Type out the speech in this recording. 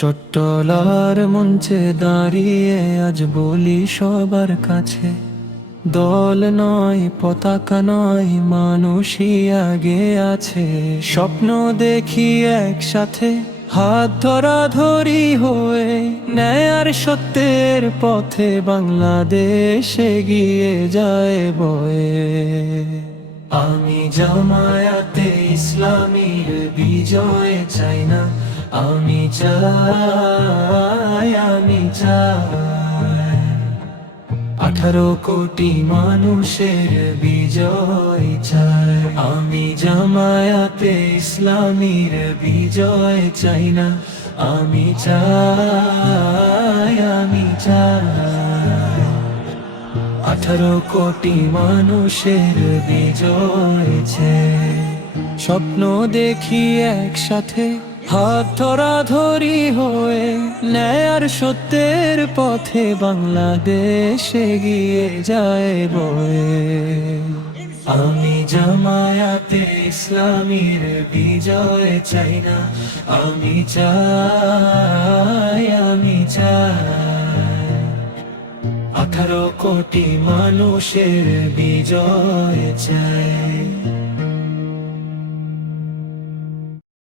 চট্টলার মঞ্চে দাঁড়িয়ে আজ বলি সবার কাছে, দল নয় পতাকা নয় মানুষই আগে আছে। স্বপ্ন দেখি একসাথে হাত ধরাধরি হয়ে, ন্যায় আর সত্যের পথে বাংলাদেশ এগিয়ে যায় বয়ে। আমি জামায়াতে ইসলামীর বিজয় চাই না, আমি চাই 18 কোটি মানুষের বিজয় চাই। আমি জামায়াতে ইসলামীর বিজয় চাই না, আমি চাই 18 কোটি মানুষের বিজয় চাই। স্বপ্ন দেখি একসাথে হাত ধরাধরি হয়ে, ন্যায় আর সত্যের পথে বাংলাদেশ এগিয়ে যায় বয়ে। আমি জামায়াতে ইসলামীর বিজয় চাই না, আমি চাই 18 কোটি মানুষের বিজয় চাই।